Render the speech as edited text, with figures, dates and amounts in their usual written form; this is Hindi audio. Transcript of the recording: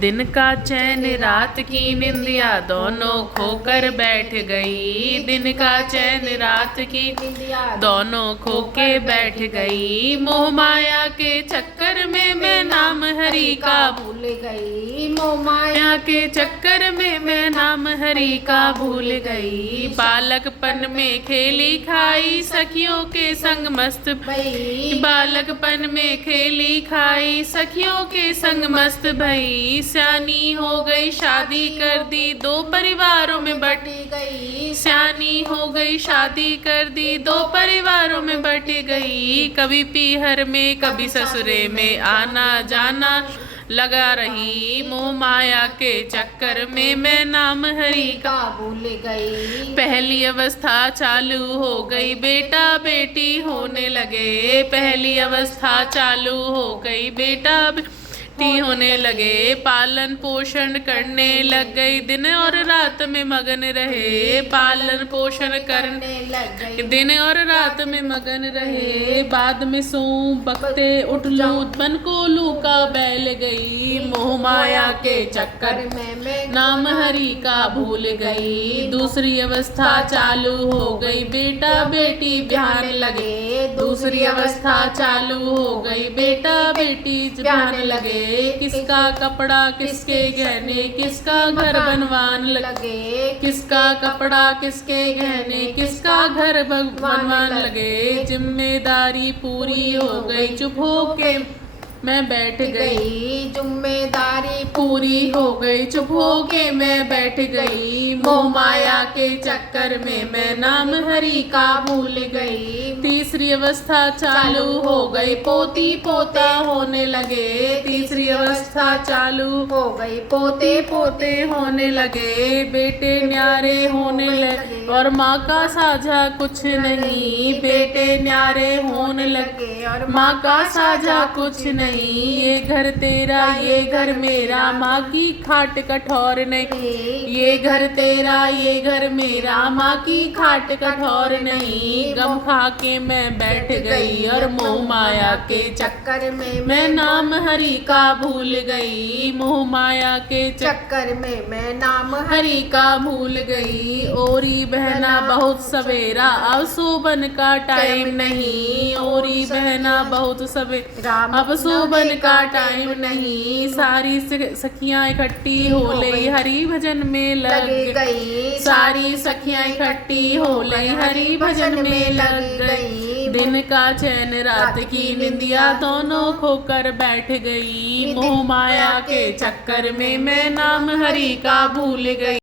दिन का चैन रात की निंदिया दोनों खोकर बैठ गई। दिन का चैन रात की निंदिया दोनों खो के बैठ गई। मोह माया के चक्कर में मैं नाम हरि का भूल गई। मोह माया माया के चक्कर में मैं नाम हरि का भूल गई। बालकपन में खेली खाई सखियों के संग मस्त भई। बालकपन में खेली खाई सखियों के संग मस्त भई। स्यानी हो गई शादी कर दी दो परिवारों में बट गई। स्यानी हो गई शादी कर दी दो परिवारों में बट गई। कभी पीहर में कभी ससुरे में आना जाना लगा रही। मोह माया के चक्कर में मैं नाम हरि का भूल गई। पहली अवस्था चालू हो गई बेटा बेटी होने लगे। पहली अवस्था चालू हो गई बेटा बेटी होने लगे। पालन पोषण करने लग गई दिन और रात में मगन रहे। पालन पोषण करने लग गई। दिन और रात में मगन रहे। बाद में सो बकते उठ लू बन को लू का बैल गई। मोह माया के चक्कर में मैं नाम हरि का भूल गई। दूसरी अवस्था चालू हो गई बेटा बेटी ब्याहने लगे। दूसरी अवस्था चालू हो गई बेटा बेटी ब्याहने लगे। किसका कपड़ा किसके गहने किसका घर बनवान लगे। किसका कपड़ा किसके गहने किसका घर बनवान लगे। जिम्मेदारी पूरी हो गई चुप हो के मैं बैठ गई। जिम्मेदारी पूरी हो गई चुप हो के मैं बैठ गई। मोह माया के चक्कर में मैं नाम हरि का भूल गई। तीसरी अवस्था चालू हो गई पोती पोता होने लगे। तीसरी अवस्था चालू हो गई पोते पोते होने लगे। बेटे न्यारे होने लगे और माँ का साझा कुछ नहीं। बेटे न्यारे होने लगे और माँ का साझा कुछ नहीं। ये घर तेरा ये घर मेरा माँ की खाट कठोर नहीं। ये घर तेरा ये घर मेरा माँ की खाट कठोर नहीं। गम खा के मैं बैठ गई और मोह माया के चक्कर में मैं नाम हरि का भूल गई। मोह माया के चक्कर में मैं नाम हरि का भूल गई। ओरी बहना बहुत सवेरा अब सोबन का टाइम नहीं। ओरी बहना बहुत सवेरा अब सोबन का टाइम नहीं। सारी सखियां इकट्ठी हो गई हरि भजन में लग गई। सारी सखियां इकट्ठी हो गई हरि भजन में लग गई। दिन का चैन रात की निंदिया दोनों खोकर बैठ गई। मोह माया के चक्कर में मैं नाम हरि का भूल गई।